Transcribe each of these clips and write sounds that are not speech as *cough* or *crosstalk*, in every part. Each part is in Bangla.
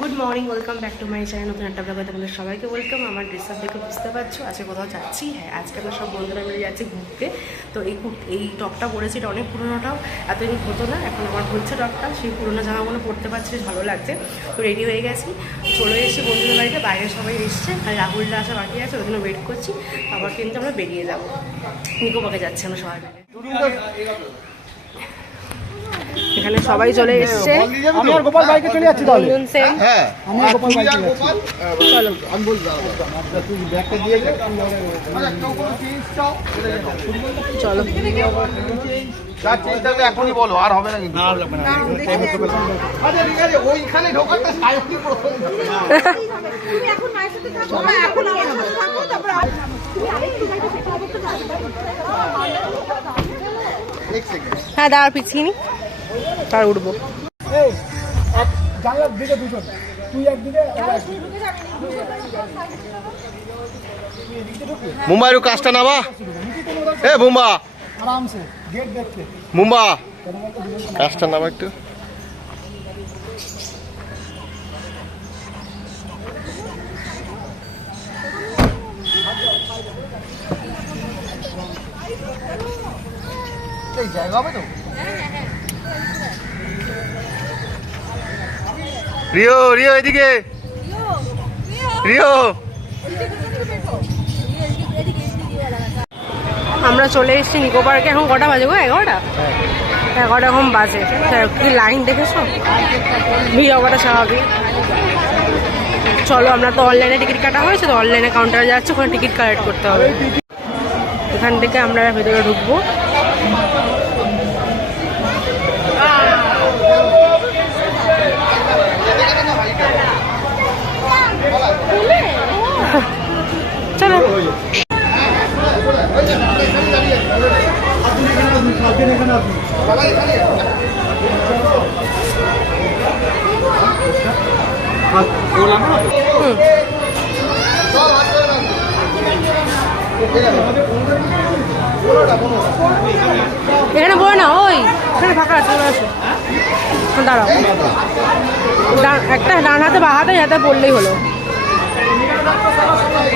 Good morning welcome back to my channel নতুন একটা ব্লগে তোমাদের সবাইকে ওয়েলকাম আমার ড্রেস আপ দেখে বুঝতে পারছ? আজকে কোথাও যাচ্ছি? হ্যাঁ আজকে আমরা সব বন্ধুরা মিলে যাচ্ছি ঘুরতে। তো এই এই টপটা পরেছি, এটা অনেক পুরোনোটাও। এতদিন হতো না, এখন আমার হচ্ছে টপটা। সেই পুরোনো জামাগুলো পরতে পারছি, ভালো লাগছে। তো রেডি হয়ে গেছি। চলে এসেছি বন্ধুদের বাড়িতে, বাইরে সবাই এসছে। আর রাহুলরা আসা বাকি আছে ওই জন্য ওয়েট করছি। আবার কিন্তু আমরা বেরিয়ে যাব। নিকোপাকে যাচ্ছি আমরা সবাই মিলে। এখানে সবাই চলে এসছে। আমি আর গোপাল বাইকে চলে যাচ্ছি তাহলে। হ্যাঁ আমি আর গোপাল বাইকে চলো আমি বলছি তুই ব্যাগটা দিয়ে যা। চলো। যা চেঞ্জ থাকলে এখনই বলো আর হবে না কিন্তু। আচ্ছা ঠিক আছে ওইখানে ঢোকারটা সায়কি তুমি এখন মায়ের সাথে থাকো না এখন আমার সাথে থাকো তারপর তুমি আরেকটু যাইতে সেটা অবস্থা জানবে এক সেকেন্ড হ্যাঁ দাঁড়া পিছিয়ে নি। তার উঠবো। এই এক জানলার দিকে দুজন তুই একদিকে ওরা কাজটা নাবা এ মুম্বা। আরামসে গেট দেখতে। মুম্বা। কাজটা নাবা একটু। জায়গা হবে তো? রিও রিও এদিকে। রিও। আমরা চলে এসেছি নিকো পার্কে, এখন কটা বাজে গো? এগারোটা? এগারোটা এখন বাজে। কি লাইন দেখেছ? ভিড় হওয়াটা স্বাভাবিক। চলো, আমরা তো অনলাইনে টিকিট কাটা হয়েছে, তো অনলাইনে কাউন্টারে যাচ্ছি, ওখানে টিকিট কালেক্ট করতে হবে। এখান থেকে আমরা ভেতরে ঢুকবো। এখানে বই না, ওই। এখানে ফাঁকা আছে আসো। দাঁড়াও। একটা ডান হাতে বা হাতে, যাতে পড়লেই হলো।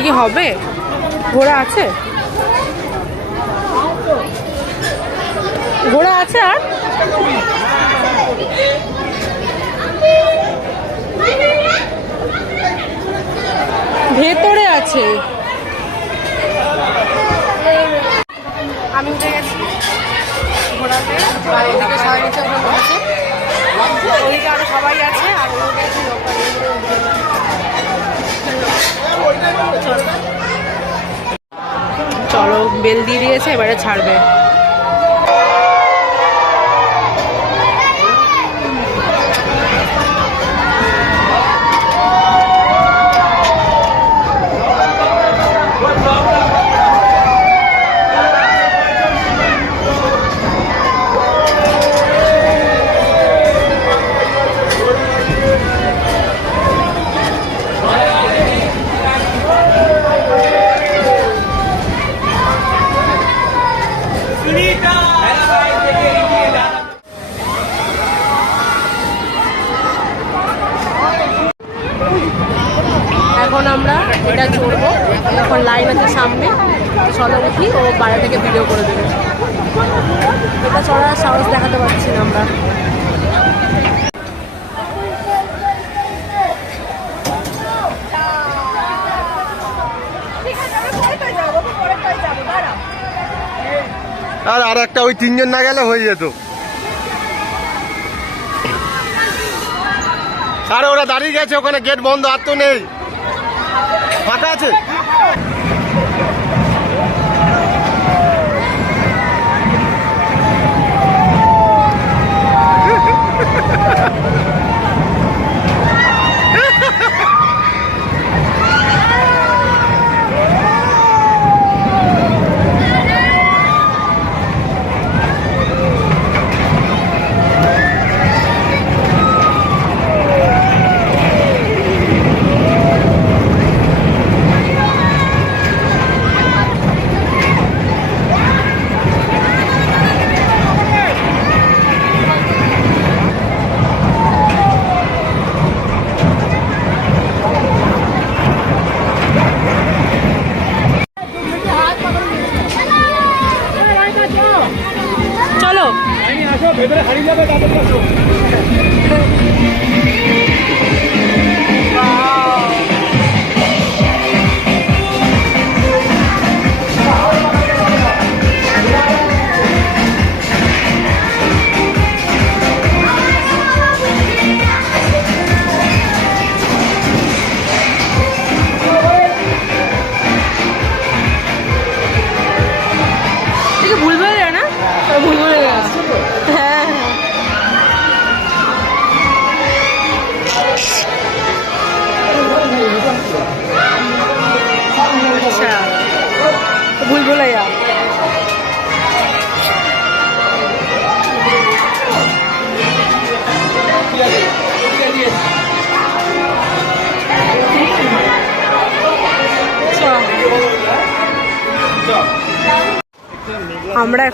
এ কি হবে? ঘোড়া আছে? ঘোড়া আছে আর? ভেতরে আছে। আমি উঠে গেছি। সবাই বসেছে ওইদিকে সবাই আছে, আর চলো। বেল দিয়ে দিয়েছে এবারে ছাড়বে এখন লাইন আছে সামনে চলো উঠি ও বাইরে থেকে ভিডিও করে দেবে। এটা চড়ার সাহস দেখাতে পারছি না আমরা। আর আর একটা ওই তিনজন না গেলে হয়ে যেত। আরে, ওরা দাঁড়িয়ে গেছে, ওখানে গেট বন্ধ, আর তো নেই। ফাঁকা আছে?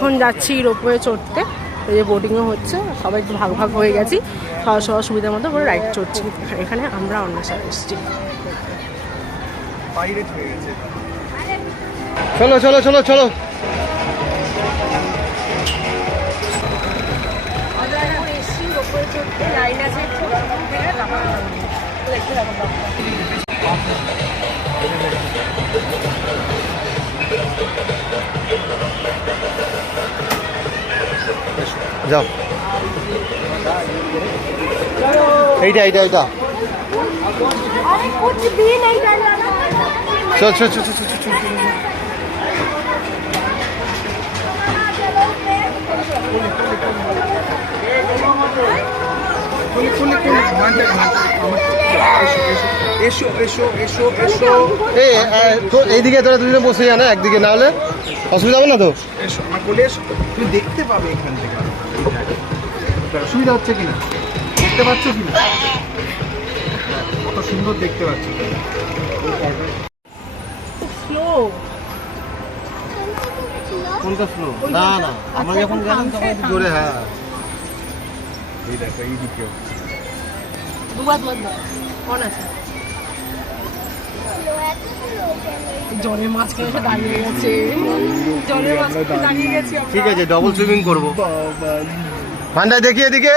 এখন যাচ্ছি রোপওয়ে চড়তে। এই যে বোটিংও হচ্ছে, সবাই একটু ভাগ ভাগ হয়ে গেছি। সবার সবার সুবিধার মতো করে রাইড চড়ছি। এখানে আমরা অন্য সাথে এসেছি। চলো চলো চলো চলো। যাও। এইটা এইটা এইটা। চল চল চল চল চল চল, চল এসো এসো এসো এসো এই এ, তো এইদিকে তোরা দুজনে বসে যা না? একদিকে না হলে অসুবিধা হবে না তো? এসো আমার বলে এসো। তুমি দেখতে পাবে এখান থেকে। অসুবিধা হচ্ছে কিনা? দেখতে পাচ্ছ কিনা? কত সুন্দর দেখতে পাচ্ছ কোনটা স্লো না না। আমরা যখন গেলাম তখন জোরে হ্যাঁ। এই দেখো এই দিকেও দুবার দুবার দাও আছে? জলের মাঝখানে দাঁড়িয়ে গেছে। জলের মাঝখানে দাঁড়িয়ে গেছি। ঠিক আছে ডবল সুইমিং করব। ভান্ডায় দেখি এদিকে।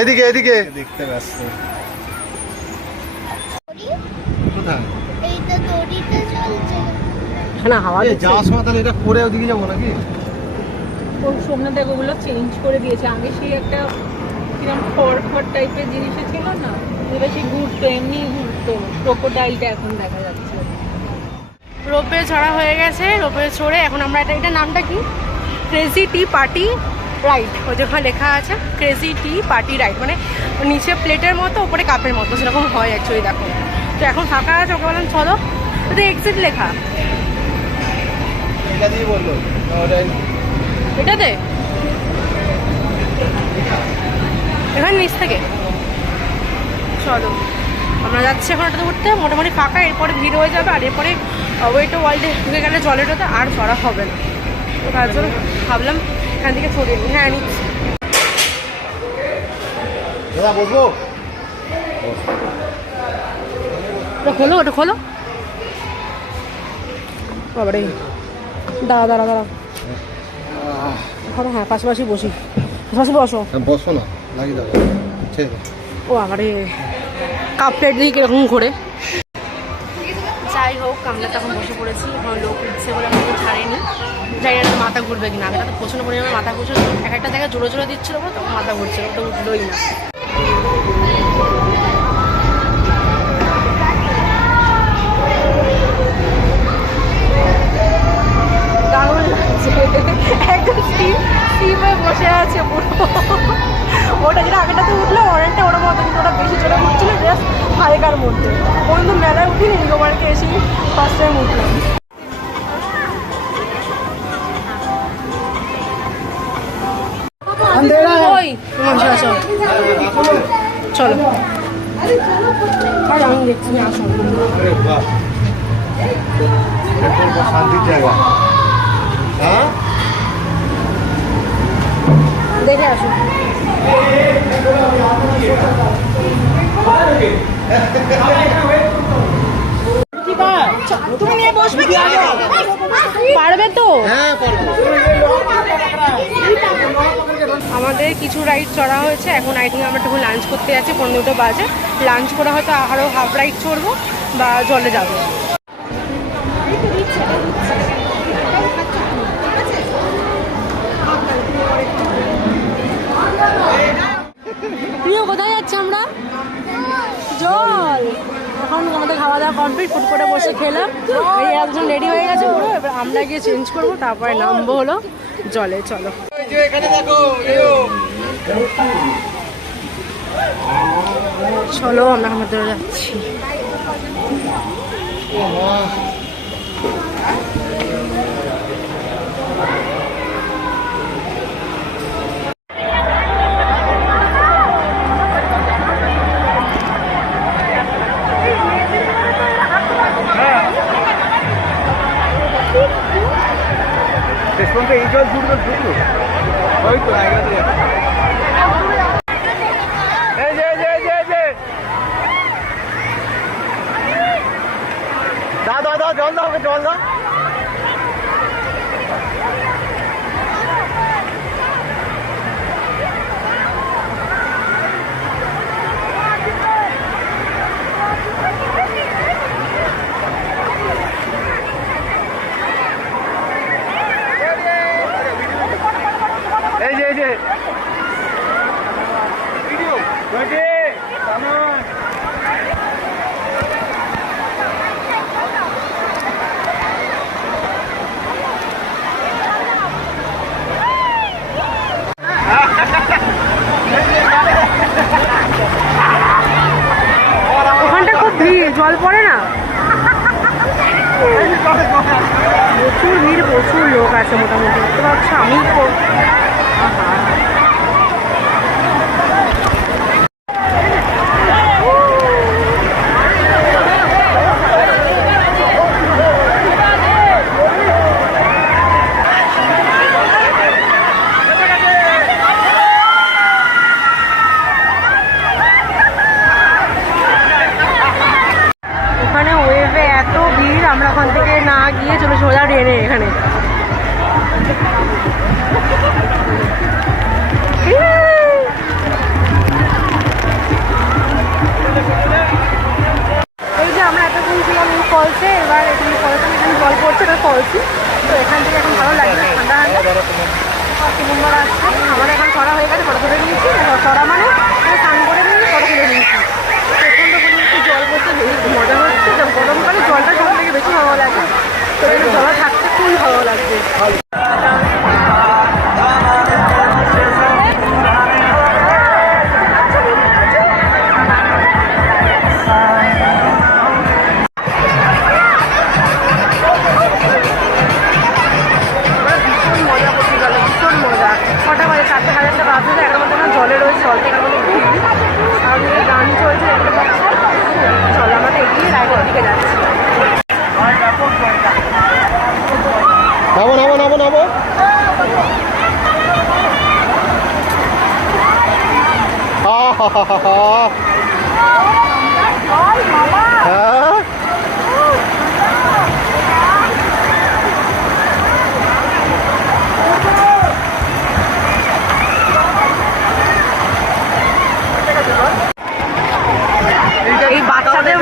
এদিকে এদিকে। দেখতে ব্যস্ত। হাওয়া যাওয়ার সময় তাহলে এটা করে ওদিকে যাব নাকি? সোমনাথ দেখ ওগুলো চেঞ্জ করে দিয়েছে। আগে সেই একটা কিরম খড় খড় টাইপের জিনিসে ছিল না? যেটা সে ঘুরতো এমনি ঘুরতো। ক্রোকোডাইলটা এখন দেখা যাচ্ছে। রোপে চড়া হয়ে গেছে রোপে চড়ে এখন আমরা এটা এটা নামটা কি? ক্রেজি টি পার্টি রাইড ওই যেখানে লেখা আছে ক্রেজি টি পার্টি রাইড মানে নিচে প্লেটের মতো ওপরে কাপের মতো সেরকম হয় অ্যাকচুয়ালি দেখো। তো এখন ফাঁকা আছে ওকে বললাম চলো। ওদের এক্সিট লেখা। এটাতে এখানে নিচ থেকে। চলো আমরা যাচ্ছি এখন ওটাতে উঠতে মোটামুটি ফাঁকা এরপরে ভিড় হয়ে যাবে আর এরপরে ওয়েটো ওয়ার্ল্ডে ঢুকে গেলে জলেরটাতে আর চড়া হবে না। তো তার জন্য ভাবলাম এখান থেকে ছড়িয়ে নিই। হ্যাঁ নিচ্ছি। বসবো? ওটা খোলো ওটা খোলো। বাবারে। দাঁড়া দাঁড়া দাঁড়া। ওখানে হ্যাঁ পাশাপাশি বসি। পাশাপাশি বসো। হ্যাঁ বসো না। ও আমারে কাপ প্লেট দিয়ে কীরকম করে। যাই হোক আমরা তখন বসে পড়েছি। এখন লোক উঠছে বলে আমাকে ছাড়েনি। যাই না মাথা ঘুরবে কিনা। আগে তো প্রচণ্ড পরিমাণে মাথা ঘুরছিল। এক একটা জায়গায় জোরে জোরে দিচ্ছিল বলে তখন মাথা ঘুরছিল। তো উঠলোই না। দারুণ লাগছে। একদম স্টিম হয়ে বসে আছে পুরো। ওটা যেটা আগেটাতে উঠল অনেকটা ওর মতো কিন্তু ওটা বেশি জোরে উঠছিল জাস্ট হালকার মধ্যে। ও কিন্তু মেলায় উঠিনি নিগোমার্কে এসে ফার্স্ট টাইম উঠলাম। ওই চলো। আর আমি দেখছি আসো শান্তির জায়গা। হ্যাঁ? দেখে আসো। তুমি নিয়ে বসবে কি পারবে তো? হ্যাঁ আমাদের কিছু রাইড চড়া হয়েছে। এখন আই থিঙ্ক আমরা একটু লাঞ্চ করতে যাচ্ছি। পনেরো দুটো বাজে। লাঞ্চ করে হয়তো আরও হাফ রাইড চড়বো বা জলে যাব প্রিয় কোথায় যাচ্ছি আমরা? জল। এখন আমাদের খাওয়া দাওয়া কমপ্লিট ফুট করে বসে খেলাম। এই একজন রেডি হয়ে গেছে পুরো এবার আমরা গিয়ে চেঞ্জ করব তারপরে নামবো হলো জলে চলো। চলো আমরা আমাদের যাচ্ছি। ঢুকবে এই জল ঢুকবে ঢুকলো ওই তো দাও দাও দাও জল দাও জল দাও এই যে এই যে Ready? Come on. ওখানটা খুব ভিড় জল পড়ে না প্রচুর ভিড় প্রচুর লোক আছে মোটামুটি। দেখতে পাচ্ছ আমি লাগবে bố Oh, oh, oh, oh.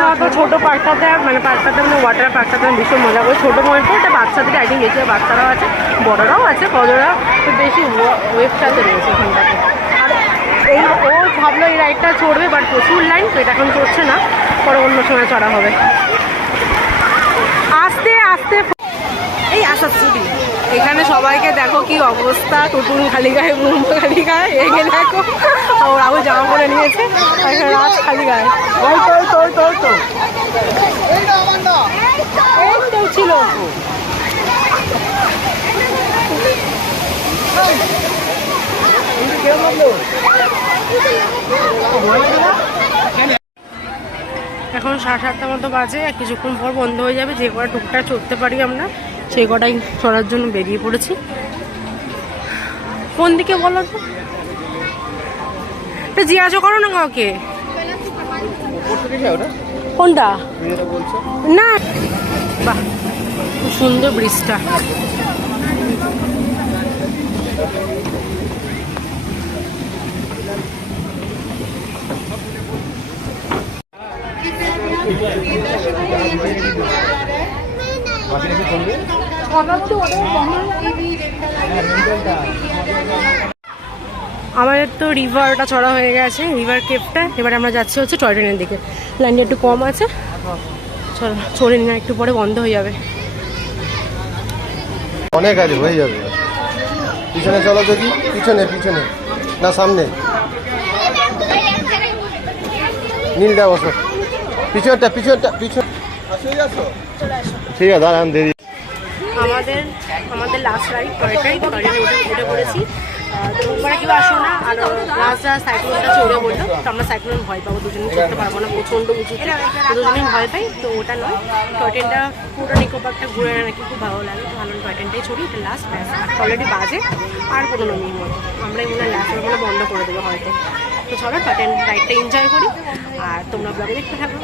মতো ছোট পার্কটাতে মানে পার্কটাতে মানে ওয়াটার পার্কটাতে আমি ভীষণ মজা করি। ছোটো মতো এটা বাচ্চাদের আই থিঙ্ক বেশি বাচ্চারাও আছে, বড়রাও আছে বড়রা তো বেশি ওয়েবসাইটে রয়েছে ওখানটাতে। আর এই ও ভাবলো এই রাইডটা চড়বে বাট প্রচুর লাইন তো এটা এখন চড়ছে না, পরে অন্য সময় চড়া হবে। আস্তে আস্তে এই আসার ছুটি এখানে সবাইকে দেখো কি অবস্থা টুটুন খালি গায়ে মুম্ব খালি গায়ে এগে দেখো। আর রাহুল জামা পরে নিয়েছে রাজ খালি গায়ে। ছিল। এখন সাড়ে সাতটার মতো বাজে কিছুক্ষণ পর বন্ধ হয়ে যাবে যে কটা টুকটাক চড়তে পারি আমরা। সেই কটাই চড়ার জন্য বেরিয়ে পড়েছি। কোন দিকে বলো তো? জিজ্ঞাসা করো না কাউকে। কোনটা? না। বাহ সুন্দর ব্রিজটা। আমাদের তো রিভারটা চড়া হয়ে গেছে রিভার কেপটা। এবারে আমরা যাচ্ছি হচ্ছে টয় ট্রেনের দিকে। লাইনটা একটু কম আছে। চলো না একটু পরে বন্ধ হয়ে যাবে। অনেক আছে হয়ে যাবে। পিছনে চলো যদি পিছনে পিছনে। না সামনে। নীলটা বসো। পিছনটা পিছনটা পিছন ঠিক আছে দাঁড়ান দেরি আমাদের আমাদের last ride toy train toy ট্রেনে উঠে উঠে পড়েছি তো ওপারে কেউ আসো না, আর রাজরা সাইক্লোনটা চড়ে বলল তো আমরা সাইক্লোন ভয় পাবো দুজনে চড়তে পারব না, প্রচণ্ড উঁচুতে। দুজনেই ভয় পাই, তো ওটা নয়। টয় ট্রেনটা পুরো নিকো পার্কটা ঘুরে নাকি খুব ভালো লাগে। তো ভালো টয় ট্রেনটাই চড়ি, এটা লাস্ট ব্যাস অলরেডি বাজে, আর কোনো নমির মতো আমরা মনে হয় লাস্টের বন্ধ করে দেবো হয়তো। তো চলো টয় ট্রেন রাইডটা এনজয় করি, আর তোমরা ব্লগে দেখতে থাকো।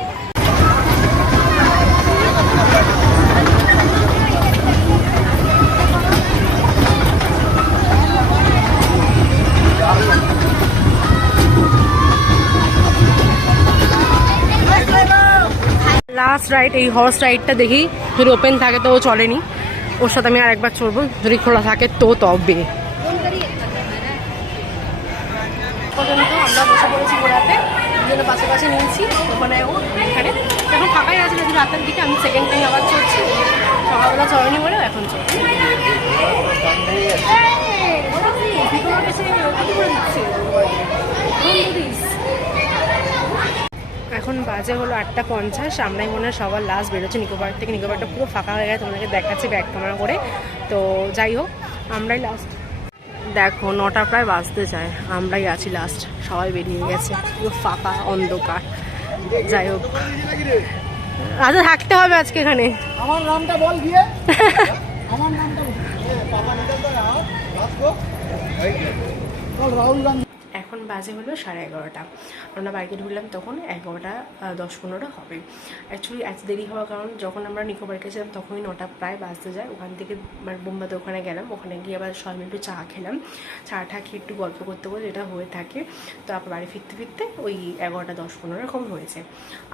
লাস্ট রাইড এই হর্স রাইডটা দেখি। যদি ওপেন থাকে তো ও চলেনি। ওর সাথে আমি আরেকবার চড়বো। যদি খোলা থাকে তো তবে। পর্যন্ত আমরা বসে পড়েছি ঘোরাতে। নিয়েছি ওখানে ও এখানে এখন ফাঁকাই আছে রাতের দিকে আমি সেকেন্ড টাইম আবার চলছি সকালবেলা চলেনি বলে এখন চলছি করে দিচ্ছে? এখন বাজে হলো আটটা পঞ্চাশ আমরাই মনে হয় সবার লাস্ট বেরোচ্ছে। নিকোবার থেকে নিকোবারটা পুরো ফাঁকা হয়ে গেছে তোমাদেরকে দেখাচ্ছি ব্যাগ ক্যামেরা করে। তো যাই হোক আমরাই লাস্ট দেখো নটা প্রায় বাজতে যায় আমরাই আছি লাস্ট সবাই বেরিয়ে গেছে পুরো ফাঁকা অন্ধকার। যাই হোক। আচ্ছা থাকতে হবে আজকে এখানে। আমার নামটা বল গিয়ে। *laughs* আমার নামটা এখন বাজে হলো সাড়ে এগারোটা। আমরা বাড়িতে ঢুকলাম তখন এগারোটা দশ পনেরোটা হবে। অ্যাকচুয়ালি এত দেরি হওয়ার কারণ যখন আমরা নিকোবার গেছিলাম তখনই নটা, প্রায় বাজতে যায়। ওখান থেকে মানে বোম্বাতে ওখানে গেলাম। ওখানে গিয়ে আবার সবাই মিলে একটু চা খেলাম। চা টা খেয়ে একটু গল্প করতে করতে যেটা হয়ে থাকে তো আবার বাড়ি ফিরতে ফিরতে ওই এগারোটা, দশ পনেরো এরকম হয়েছে।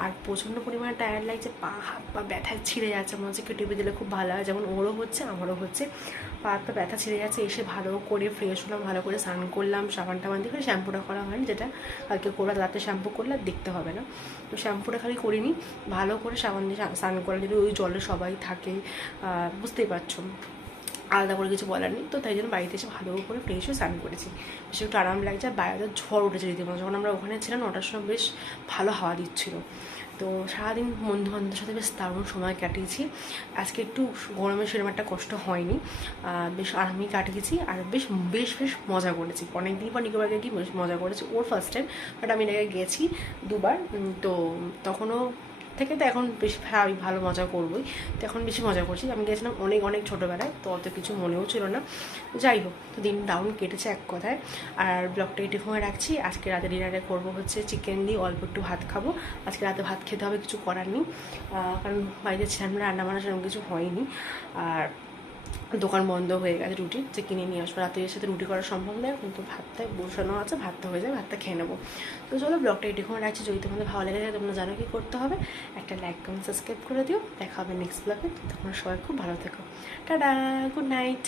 আর প্রচণ্ড পরিমাণে টায়ার লাগছে, পা হাত পা ব্যথায় ছিঁড়ে যাচ্ছে। মনে হচ্ছে কেউ টিপে দিলে খুব ভালো হয়। যেমন ওরও হচ্ছে, আমারও হচ্ছে। পা হাত ব্যথা ছিঁড়ে যাচ্ছে এসে ভালো করে ফ্রেশ হলাম, ভালো করে স্নান করলাম, সাবান টাবান দিয়ে শ্যাম্পুটা করা হয়নি, যেটা কালকে করে রাতে শ্যাম্পু করলে আর দেখতে হবে না। তো শ্যাম্পুটা খালি করিনি, ভালো করে সাবান দিয়ে স্নান করা যদি ওই জলে সবাই থাকে বুঝতেই পারছ। আলাদা করে কিছু বলার নেই, তো তাই জন্য বাড়িতে এসে ভালো করে ফ্রেশ হয়ে স্নান করেছি। বেশ একটু আরাম লাগছে, আর বাইরে ঝড় উঠেছে রীতিমতো। যখন আমরা ওখানে ছিলাম, নটার সময় বেশ ভালো হাওয়া দিচ্ছিল। তো সারাদিন বন্ধু বান্ধবের সাথে বেশ দারুণ সময় কাটিয়েছি। আজকে একটু গরমে সেরকম একটা কষ্ট হয়নি। বেশ আরামই কাটিয়েছি আর বেশ বেশ বেশ মজা করেছি। অনেকদিন পর নিকোবারকে গিয়ে বেশ মজা করেছি। ওর ফার্স্ট টাইম বাট আমি এর গেছি দুবার। তো তখনও থেকে তো এখন বেশ হ্যাঁ আমি ভালো মজা করবোই। তো এখন বেশি মজা করছি। আমি গেছিলাম অনেক অনেক ছোটোবেলায়, তো অত কিছু মনেও ছিল না। যাই হোক, তো দিন ডাউন কেটেছে এক কথায়। আর ব্লগটা এটি সময় রাখছি। আজকে রাতে ডিনারে করব হচ্ছে চিকেন দিয়ে অল্প একটু ভাত খাব। আজকে রাতে ভাত খেতে হবে, কিছু করার নেই। কারণ বাড়িতে ছিলাম রান্না বান্না সেরকম কিছু হয়নি। আর দোকান বন্ধ হয়ে গেছে রুটি, যে কিনে নিয়ে আসব। রাতে সাথে রুটি করা সম্ভব নয়, কিন্তু ভাতটা বসানো আছে, ভাতটা হয়ে যায় ভাতটা খেয়ে নেব। তো চলো ব্লগটা এটুকু রাখছি। যদি তোমাদের ভালো লেগে যায় তোমরা জানো কি করতে হবে। একটা লাইক কমেন্ট সাবস্ক্রাইব করে দিও। দেখা হবে নেক্সট ব্লগে তোমরা সবাই খুব ভালো থেকো। Tata good night